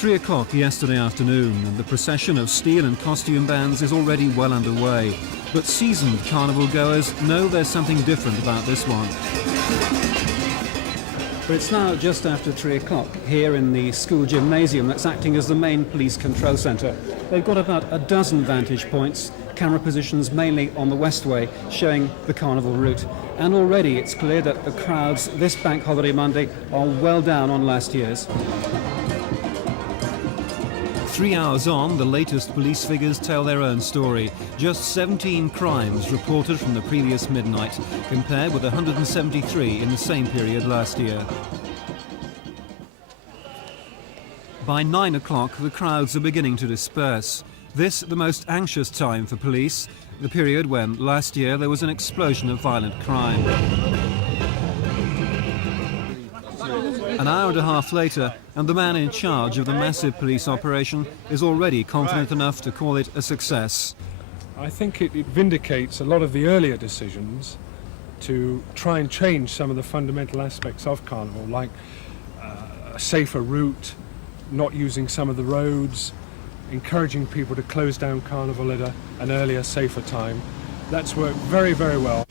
3 o'clock yesterday afternoon, and the procession of steel and costume bands is already well underway. But seasoned carnival goers know there's something different about this one. But it's now just after 3 o'clock here in the school gymnasium that's acting as the main police control centre. They've got about a dozen vantage points, camera positions mainly on the Westway, showing the carnival route. And already it's clear that the crowds this bank holiday Monday are well down on last year's. 3 hours on, the latest police figures tell their own story. Just 17 crimes reported from the previous midnight, compared with 173 in the same period last year. By 9 o'clock, the crowds are beginning to disperse. This, the most anxious time for police, the period when last year there was an explosion of violent crime. An hour and a half later, and the man in charge of the massive police operation is already confident enough to call it a success. I think it vindicates a lot of the earlier decisions to try and change some of the fundamental aspects of Carnival, like a safer route, not using some of the roads, encouraging people to close down Carnival at an earlier, safer time. That's worked very, very well.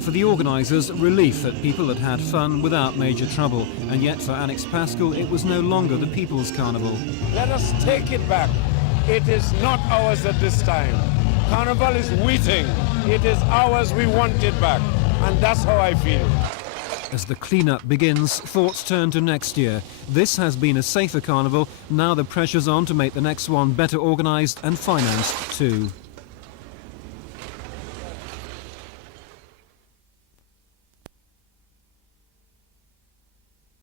For the organisers, relief that people had had fun without major trouble, and yet for Annex Pascal it was no longer the People's Carnival. Let us take it back. It is not ours at this time. Carnival is waiting. It is ours, we want it back. And that's how I feel. As the clean-up begins, thoughts turn to next year. This has been a safer carnival, now the pressure's on to make the next one better organised and financed too.